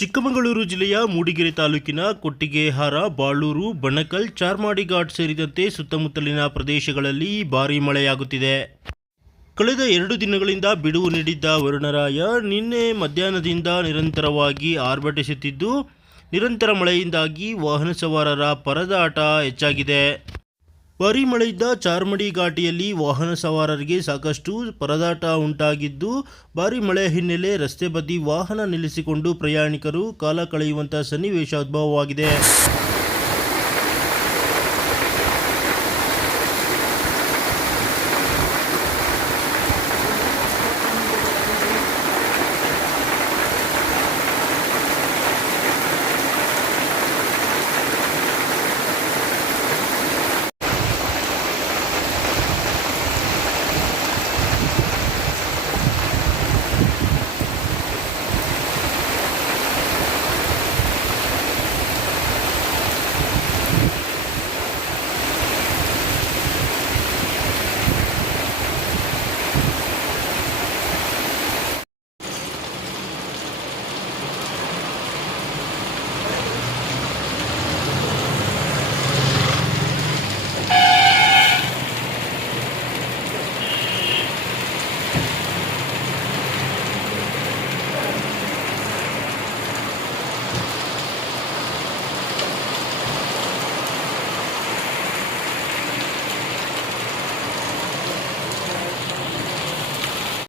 ಚಿಕ್ಕಮಗಳೂರು ಜಿಲ್ಲೆಯ ಮೂಡಿಗೆರೆ ತಾಲೂಕಿನ ಕೊಟ್ಟಿಗೆಹಾರ, ಬಾಳೂರು, ಬಣಕಲ್, ಚಾರ್ಮಾಡಿ ಘಾಟ್ ಸೇರಿದಂತೆ ಸುತ್ತಮುತ್ತಲಿನ ಪ್ರದೇಶಗಳಲ್ಲಿ ಭಾರೀ ಮಳೆಯಾಗುತ್ತಿದೆ. ಕಳೆದ ಎರಡು ದಿನಗಳಿಂದ ಬಿಡುವು ನೀಡಿದ್ದ ವರುಣರಾಯ ನಿನ್ನೆ ಮಧ್ಯಾಹ್ನದಿಂದ ನಿರಂತರವಾಗಿ ಆರ್ಭಟಿಸುತ್ತಿದ್ದು, ನಿರಂತರ ಮಳೆಯಿಂದಾಗಿ ವಾಹನ ಸವಾರರ ಪರದಾಟ ಹೆಚ್ಚಾಗಿದೆ. ಭಾರೀ ಮಳೆಯಿಂದ ಚಾರ್ಮಡಿ ಘಾಟಿಯಲ್ಲಿ ವಾಹನ ಸವಾರರಿಗೆ ಸಾಕಷ್ಟು ಪರದಾಟ ಉಂಟಾಗಿದ್ದು ಭಾರೀ ಮಳೆ ಹಿನ್ನೆಲೆ ರಸ್ತೆ ಬದಿ ವಾಹನ ನಿಲ್ಲಿಸಿಕೊಂಡು ಪ್ರಯಾಣಿಕರು ಕಾಲ ಕಳೆಯುವಂತಹ ಸನ್ನಿವೇಶ ಉದ್ಭವವಾಗಿದೆ.